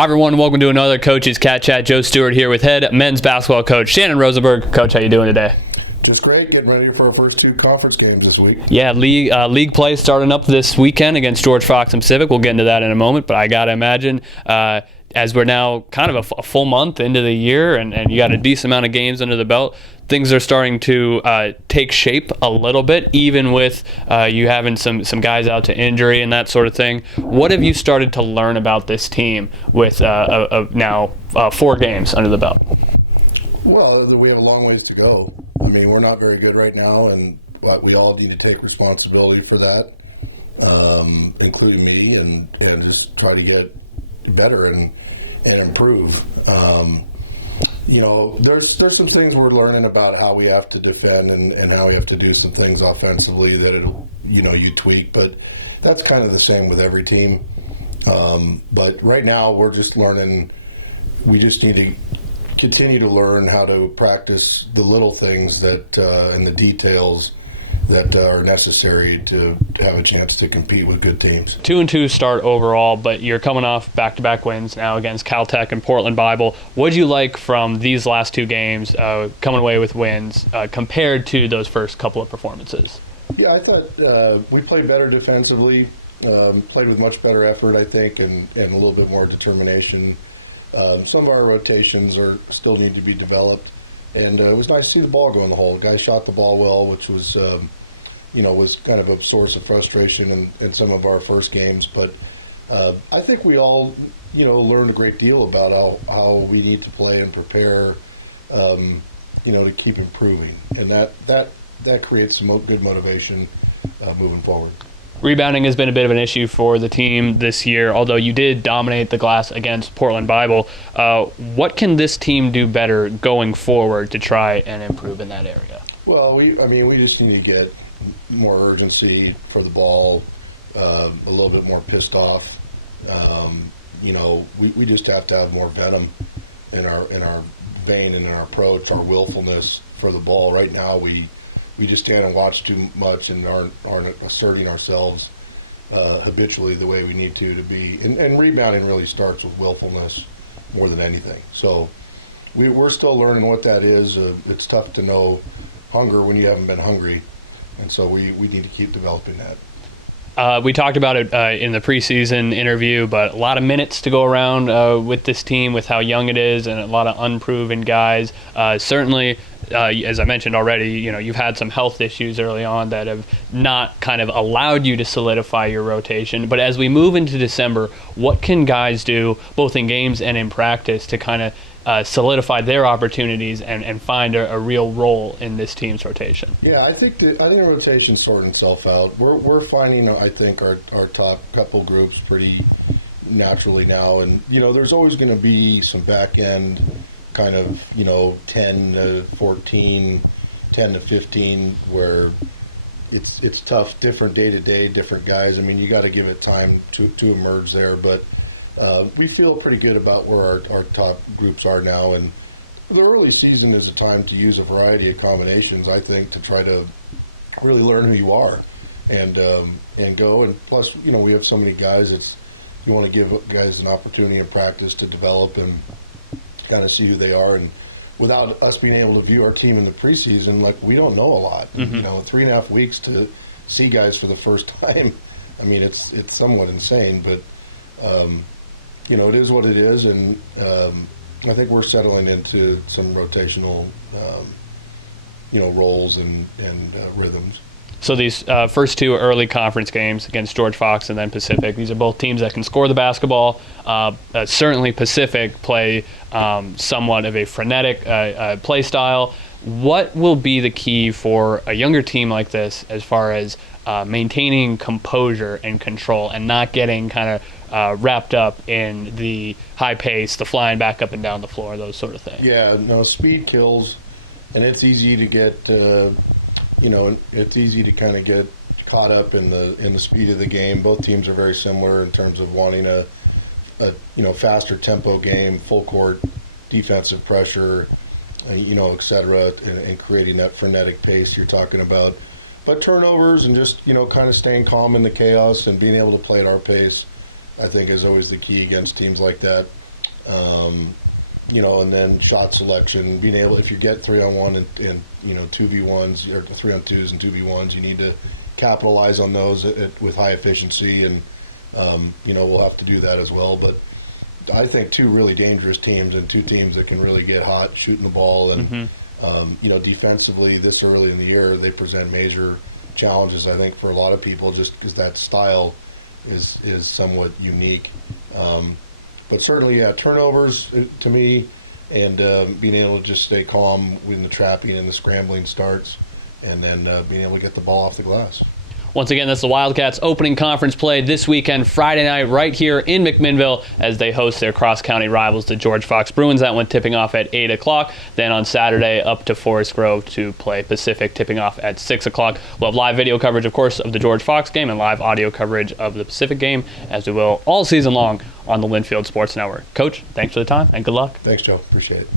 Hi everyone, welcome to another Coach's CatChat. Joe Stewart here with head men's basketball coach Shanan Rosenberg. Coach, how you doing today? Just great. Getting ready for our first two conference games this week. Yeah, league play starting up this weekend against George Fox and Pacific. We'll get into that in a moment, but I got to imagine as we're now kind of a full month into the year and you got a decent amount of games under the belt, things are starting to take shape a little bit, even with you having some guys out to injury and that sort of thing. What have you started to learn about this team with now 4 games under the belt? Well, we have a long ways to go. I mean, we're not very good right now, and we all need to take responsibility for that, including me, and just try to get better and improve. There's some things we're learning about how we have to defend and how we have to do some things offensively that you tweak, but that's kind of the same with every team. But right now we're just learning. We just need to continue to learn how to practice the little things that and the details that are necessary to have a chance to compete with good teams. 2-2 start overall, but you're coming off back-to-back wins now against Caltech and Portland Bible. What did you like from these last 2 games, coming away with wins, compared to those first couple of performances? Yeah, I thought we played better defensively, played with much better effort, I think, and a little bit more determination. Some of our rotations still need to be developed, and it was nice to see the ball go in the hole. The guys shot the ball well, which was was kind of a source of frustration in some of our first games. But I think we all learned a great deal about how we need to play and prepare to keep improving, and that creates some good motivation moving forward. Rebounding has been a bit of an issue for the team this year, although you did dominate the glass against Portland Bible. What can this team do better going forward to try and improve in that area? Well, we just need to get more urgency for the ball, a little bit more pissed off. We just have to have more venom in our vein and in our approach, our willfulness for the ball. Right now, we just stand and watch too much and aren't asserting ourselves habitually the way we need to be. And rebounding really starts with willfulness more than anything. So we're still learning what that is. It's tough to know hunger when you haven't been hungry. And so we need to keep developing that. We talked about it in the preseason interview, but a lot of minutes to go around with this team, with how young it is, and a lot of unproven guys. Certainly, as I mentioned already, you've had some health issues early on that have not kind of allowed you to solidify your rotation. But as we move into December, what can guys do, both in games and in practice, to kind of solidify their opportunities and find a real role in this team's rotation? Yeah, I think the rotation's sorting itself out. We're finding, I think, our top couple groups pretty naturally now, and there's always going to be some back end kind of 10 to 14, 10 to 15 where it's tough, different day to day, different guys. I mean, you got to give it time to emerge there, but we feel pretty good about where our top groups are now, and the early season is a time to use a variety of combinations, I think, to try to really learn who you are and go. And plus, we have so many guys. You want to give guys an opportunity in practice to develop and kind of see who they are. And without us being able to view our team in the preseason, we don't know a lot. Mm-hmm. 3.5 weeks to see guys for the first time. I mean, it's somewhat insane, but it is what it is, and I think we're settling into some rotational, roles and rhythms. So these first 2 early conference games against George Fox and then Pacific, these are both teams that can score the basketball. Certainly Pacific play somewhat of a frenetic play style. What will be the key for a younger team like this as far as maintaining composure and control and not getting kind of wrapped up in the high pace, the flying back up and down the floor, those sort of things? Yeah, no, speed kills, and it's easy to get it's easy to kind of get caught up in the speed of the game. Both teams are very similar in terms of wanting a faster tempo game, full court defensive pressure, et cetera, and creating that frenetic pace you're talking about. But turnovers and just kind of staying calm in the chaos and being able to play at our pace, I think, is always the key against teams like that. And then shot selection, being able, if you get 3-on-1 and 2v1s or 3-on-2s and 2v1s, you need to capitalize on those with high efficiency, and we'll have to do that as well. But I think two really dangerous teams, and two teams that can really get hot shooting the ball, and defensively this early in the year they present major challenges, I think, for a lot of people, just because that style is somewhat unique. But certainly, turnovers to me, and being able to just stay calm when the trapping and the scrambling starts, and then being able to get the ball off the glass. Once again, that's the Wildcats opening conference play this weekend, Friday night, right here in McMinnville, as they host their cross-county rivals, the George Fox Bruins. That one tipping off at 8 o'clock. Then on Saturday, up to Forest Grove to play Pacific, tipping off at 6 o'clock. We'll have live video coverage, of course, of the George Fox game, and live audio coverage of the Pacific game, as we will all season long on the Linfield Sports Network. Coach, thanks for the time, and good luck. Thanks, Joe. Appreciate it.